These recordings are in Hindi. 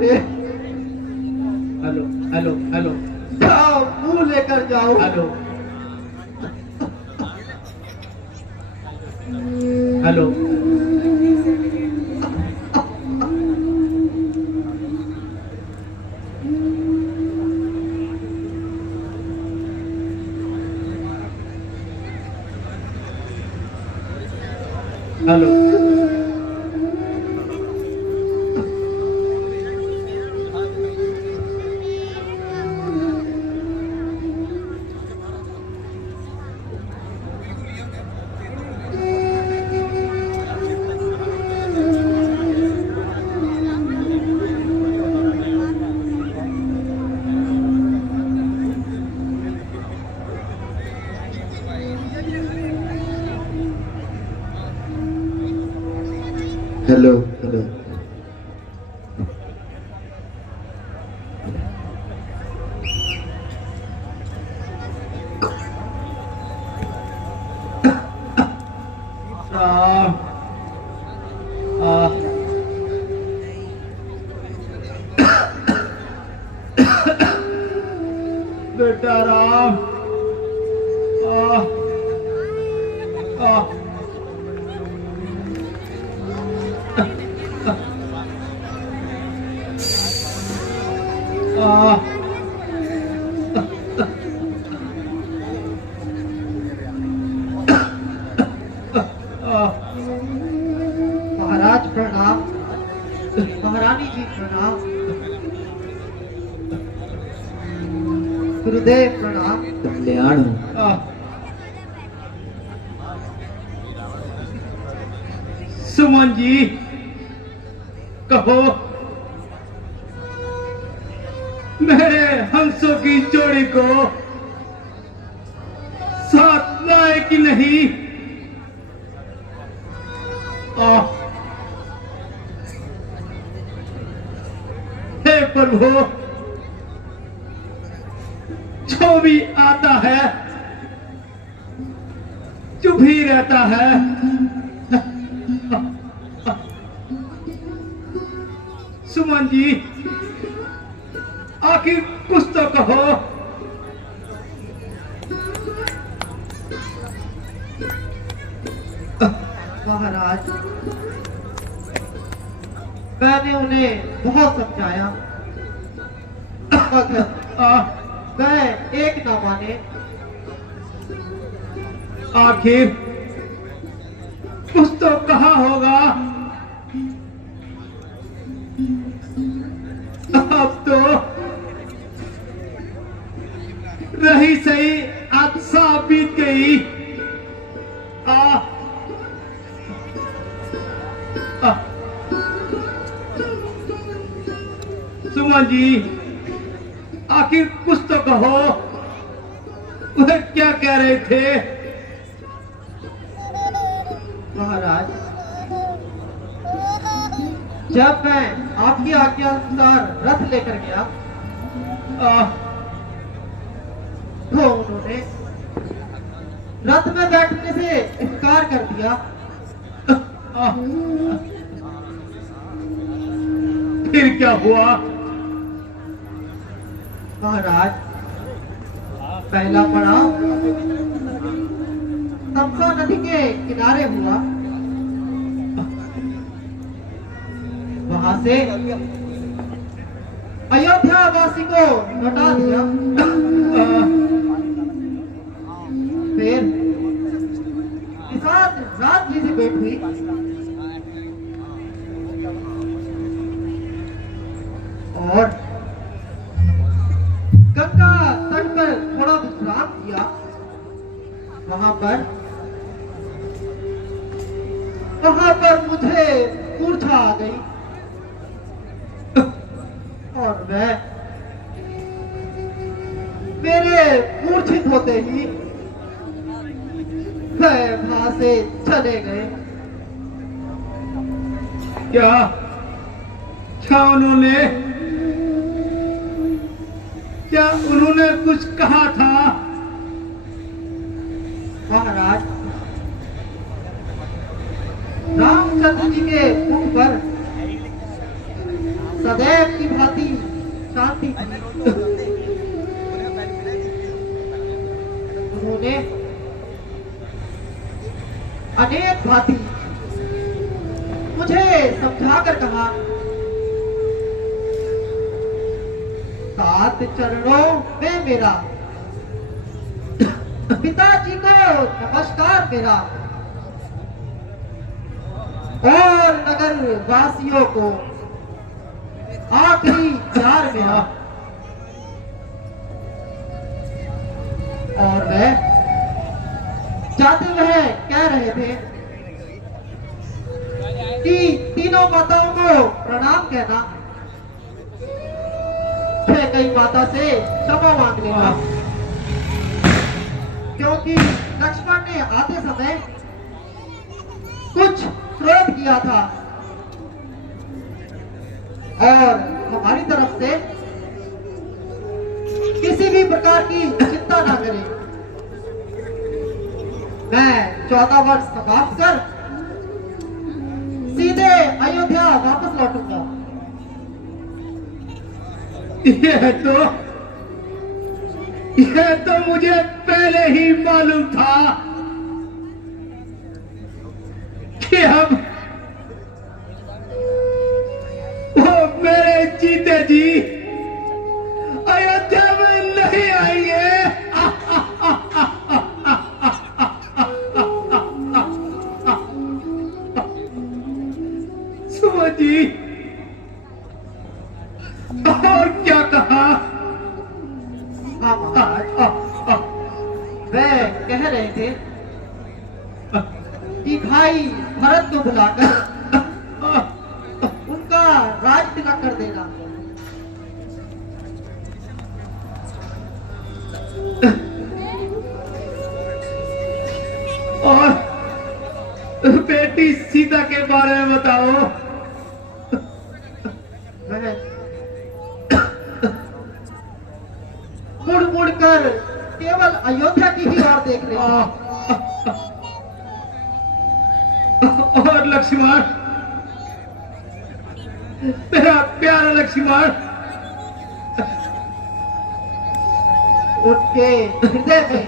हेलो हेलो हेलो जाओ मुंह लेकर जाओ। Hello hello hello hello hello Ram बेटा राम महाराज प्रणाम। महारानी जी प्रणाम। गुरुदेव प्रणाम। कल्याण हो। सुमन जी कहो मेरे हंसों की जोड़ी को साथ लाए कि नहीं? हे प्रभु, जो भी आता है चुप ही रहता है। सुमन जी आखिर कुछ तो कहो। महाराज मैंने उन्हें बहुत समझाया मगर वह एक ना माने। आखिर कुछ तो कहा होगा। अब तो रही सही हादसा बीत गई। सुमन जी आखिर कुछ तो कहो, वह क्या कह रहे थे? महाराज जब मैं आपकी आज्ञा अनुसार रथ लेकर गया तो उन्होंने रथ में बैठने से इनकार कर दिया। फिर क्या हुआ? महाराज पहला पड़ाव तमसा नदी के किनारे हुआ। वहां से अयोध्या वासी को लौटा दिया। फिर किसान राज जी से भेंट हुई। और गंगा तट पर थोड़ा विश्राम किया। वहां पर मुझे मूर्छा आ गई और मेरे मूर्छित होते ही वहां से चले गए। क्या क्या उन्होंने कुछ कहा था? महाराज रामचंद्र जी के मुख पर सदैव की उन्होंने अनेक भांति मुझे समझाकर कहा, 7 चरणों में मेरा पिताजी को नमस्कार मेरा, और नगर वासियों को आखिरी प्यार मेरा। और वह जाते वह कह रहे थे कि तीनों माताओं को प्रणाम कहना, फिर कई माता से क्षमा मांग लेना, क्योंकि लक्ष्मण ने आते समय कुछ क्रोध किया था और हमारी तरफ से किसी भी प्रकार की चिंता ना करें। मैं 14 वर्ष समाप्त कर सीधे अयोध्या वापस लौटूंगा। यह तो मुझे पहले ही मालूम था कि अब वो मेरे जीते जी अयोध्या में नहीं आएंगे। सुमन जी, और क्या कहा? हाँ महाराज, वे कह रहे थे कि भाई भरत को बुलाकर उनका राज तिलक कर देना। और बेटी सीता के बारे में बताओ। वह मुड़ मुड़ कर केवल अयोध्या की ही ओर देख रहे थे। और लक्ष्मण, मेरा प्यारा लक्ष्मण, उनके हृदय में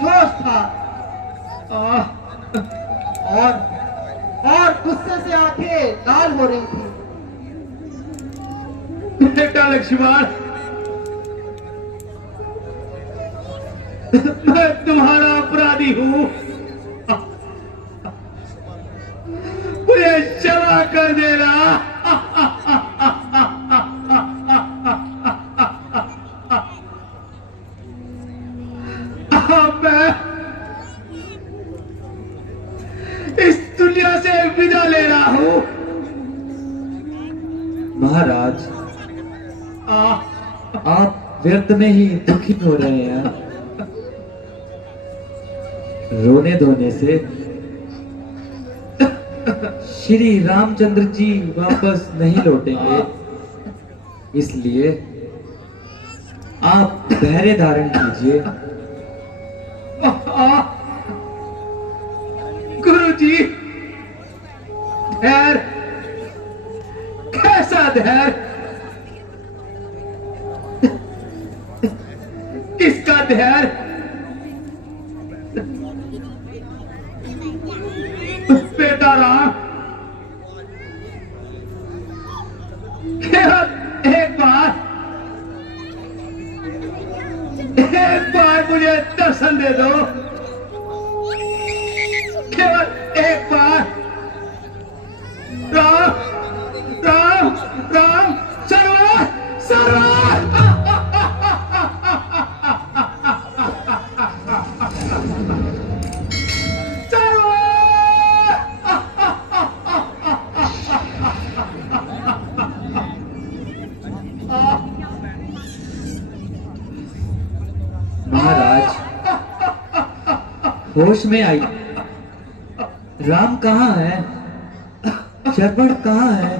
जोश था और गुस्से से आंखें लाल हो रही थी। बेटा लक्ष्मण, मैं तुम्हारा अपराधी हूँ, मुझे क्षमा कर देना। मैं इस दुनिया से विदा ले रहा हूँ। महाराज, आप व्यर्थ में ही दुखी हो रहे हैं। रोने धोने से श्री रामचंद्र जी वापस नहीं लौटेंगे, इसलिए आप धैर्य धारण कीजिए। गुरुजी, धैर्य? कैसा धैर्य? किसका धैर्य? बेटा राम, केवल एक बार मुझे दर्शन दे दो, केवल एक बार। राम राम राम, सरवर सरवर। महाराज, होश में आई। राम कहाँ है? शरवण कहाँ है?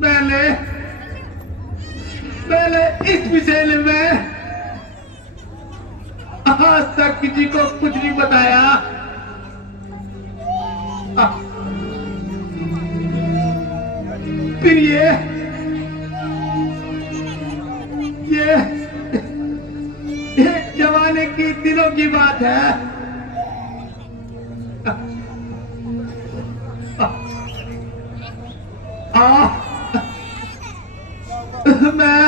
मैंने इस विषय में आज तक किसी को कुछ नहीं बताया। फिर ये एक जमाने की दिनों की बात है। मैं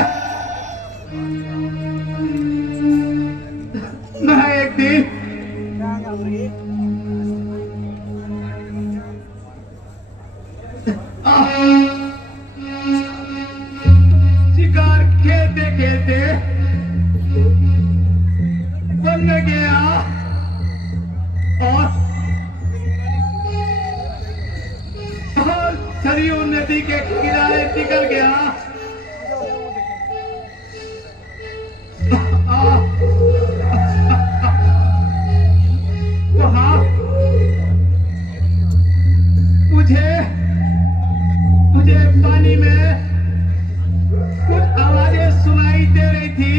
एक दिन शिकार खेलते खेलते वन में गया और सरयू नदी के किनारे निकल गया। वहां मुझे पानी में कुछ आवाजें सुनाई दे रही थी।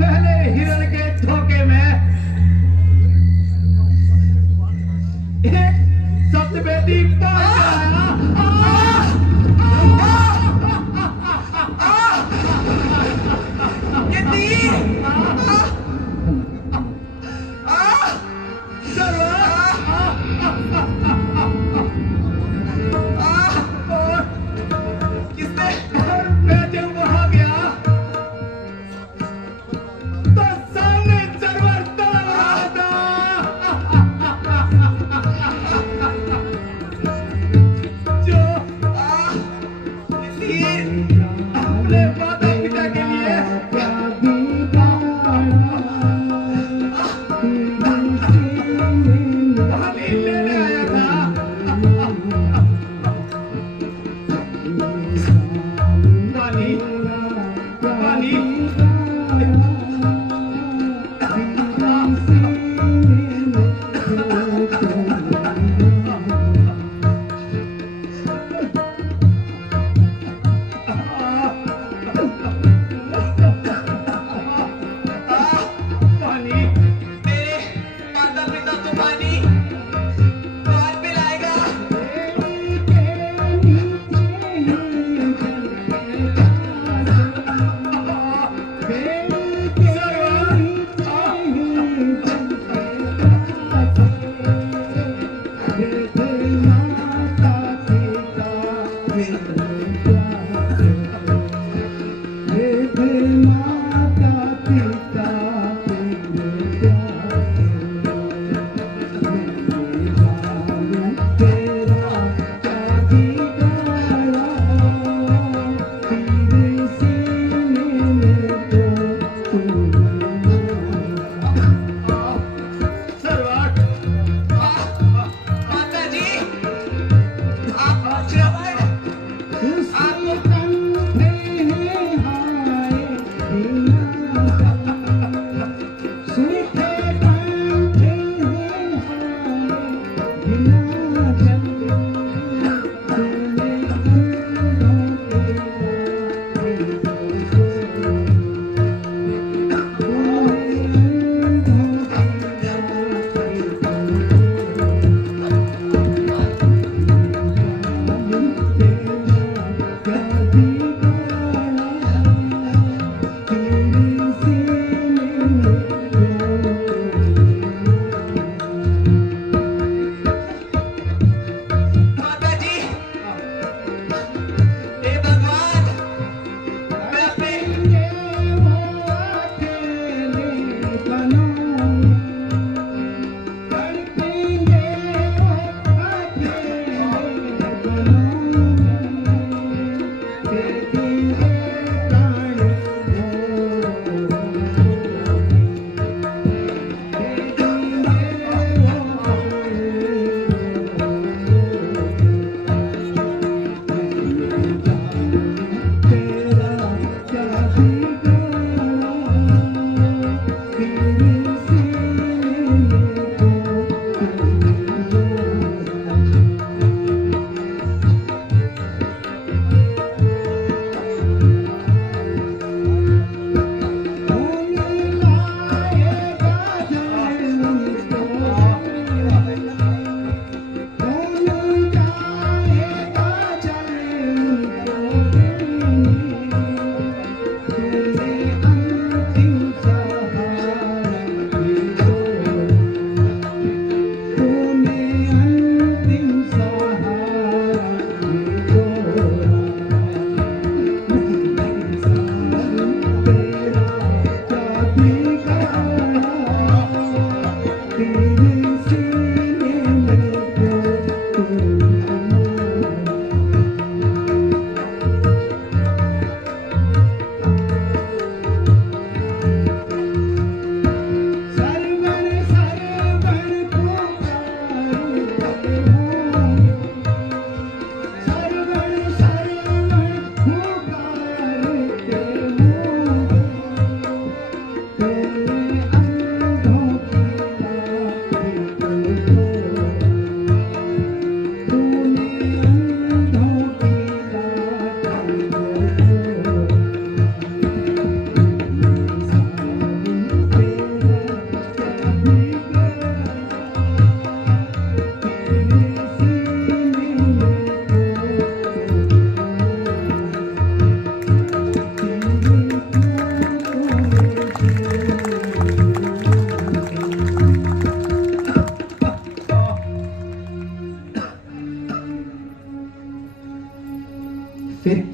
पहले हिरण के धोखे में एक सप्तवेदी मैं जब वहां गया तो सामने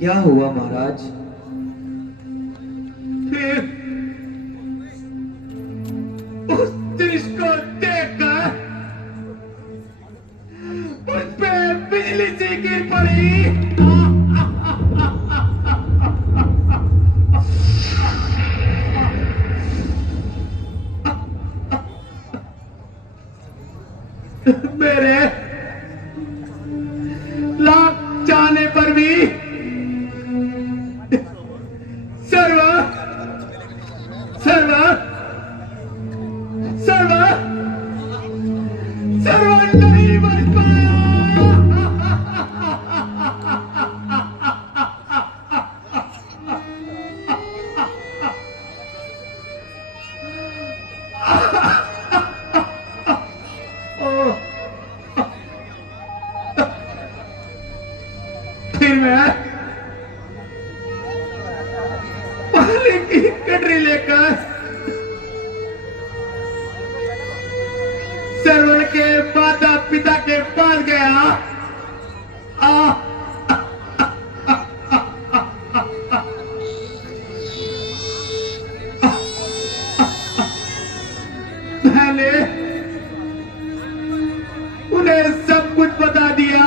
क्या हुआ महाराज? फिर उस दृश्य को देखकर उस पे बिजली सी गिर पड़ी। मेरे लाख चाहने पर भी सर्व सर्व सर्व सर्व नहीं बच पाया। फिर मैं पहले की कटरी लेकर सरवण के माता पिता के पास गया। मैंने उन्हें सब कुछ बता दिया।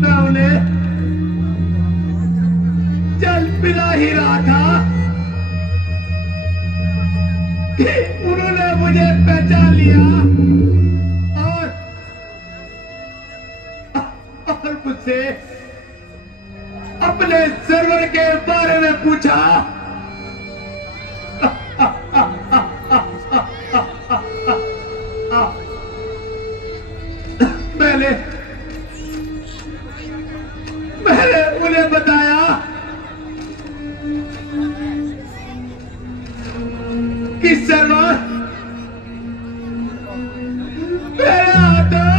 मैं उन्हें जल पिला ही रहा था कि उन्होंने मुझे पहचान लिया और मुझसे अपने सर्वर के बारे में पूछा। मैंने उन्हें बताया कि सर्वर मेरे हाथों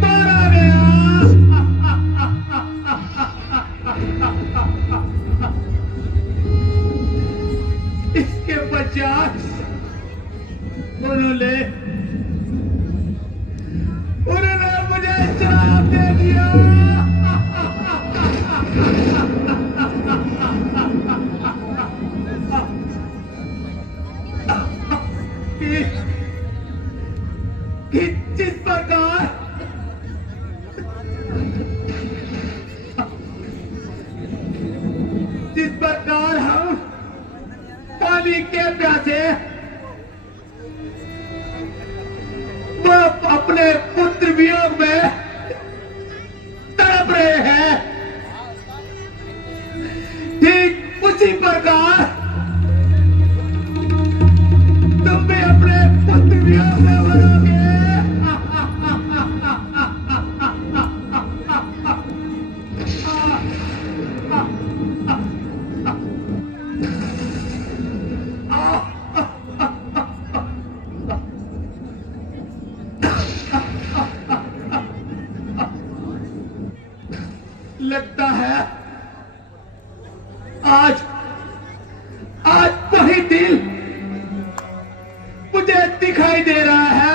मारा गया। इसके पश्चात उन्होंने मुझे श्राप दे दिया। कि जिस प्रकार हम पानी के प्यासे वो अपने पुत्र वियोग में तड़प रहे हैं, ठीक उसी प्रकार तुम भी अपने पुत्र वियोग में मरोगे। लगता है आज वही दिल मुझे दिखाई दे रहा है।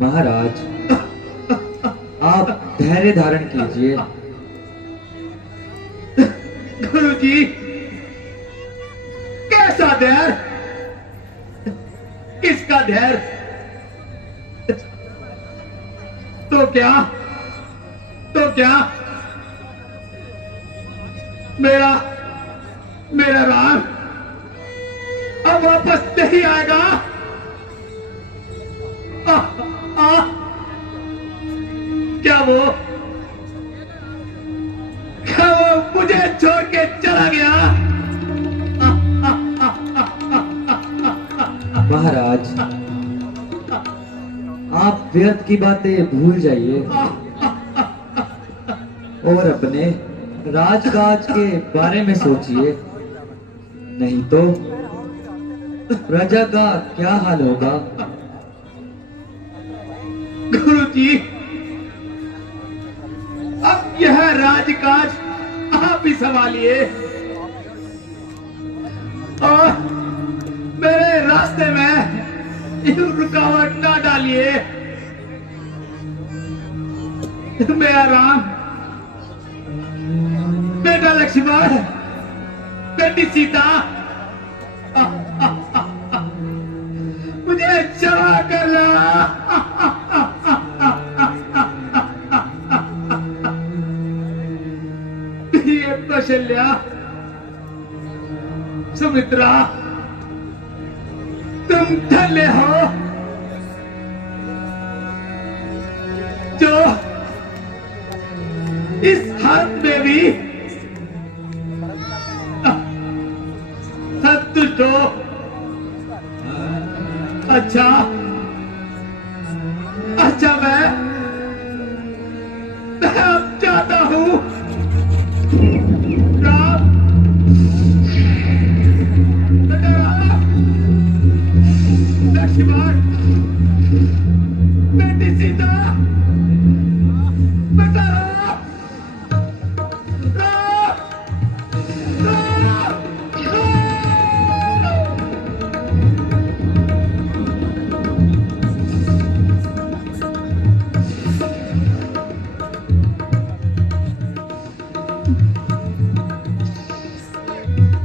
महाराज, आप धैर्य धारण कीजिए। गुरुजी, कैसा धैर्य? किसका धैर्य? तो क्या मेरा राम अब वापस नहीं आएगा? क्या वो मुझे छोड़ के चला गया? महाराज, आप व्यर्थ की बातें भूल जाइए और अपने राजकाज के बारे में सोचिए, नहीं तो प्रजा का क्या हाल होगा। गुरुजी, अब यह राजकाज आप ही संभालिए और मेरे रास्ते में रुकावट ना डालिए। मेरा राम, बेटा लक्ष्मण, बेटी सीता, मुझे क्षमा करना। ये कौशल्या, सुमित्रा, तुम धन्य हो जो इस हाथ में भी संतुष्ट हो। अच्छा अच्छा, मैं अब जाता हूँ। राम, बेटा राम, लक्ष्मण, बेटी सीता, बेटा राम, राम, राम,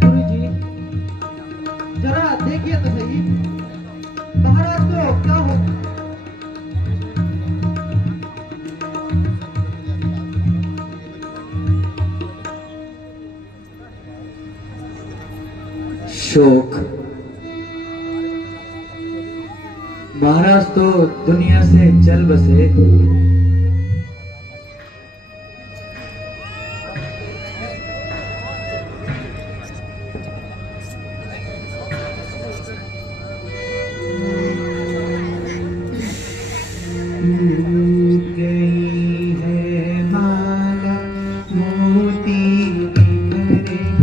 गुरुजी, जरा देखिए तो सही, महाराज को क्या हो। शोक। महाराज तो दुनिया से चल बसे। टूट गई है माला मोती बिखर गए,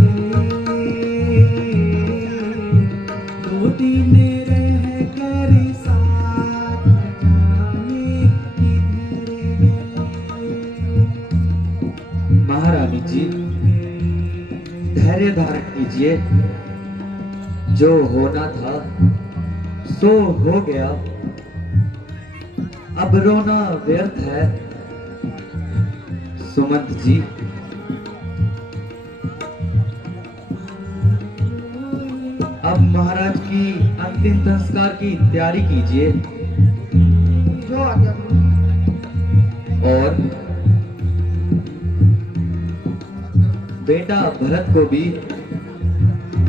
दो दिन रह कर साथ जाने किधर गए। महारानी जी, धैर्य धारण कीजिए। जो होना था सो हो गया, अब रोना व्यर्थ है। सुमंत जी, अब महाराज की अंतिम संस्कार की तैयारी कीजिए जो आज्ञा गुरुजी। और बेटा भरत को भी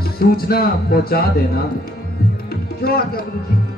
सूचना पहुंचा देना। जो आज्ञा गुरुजी।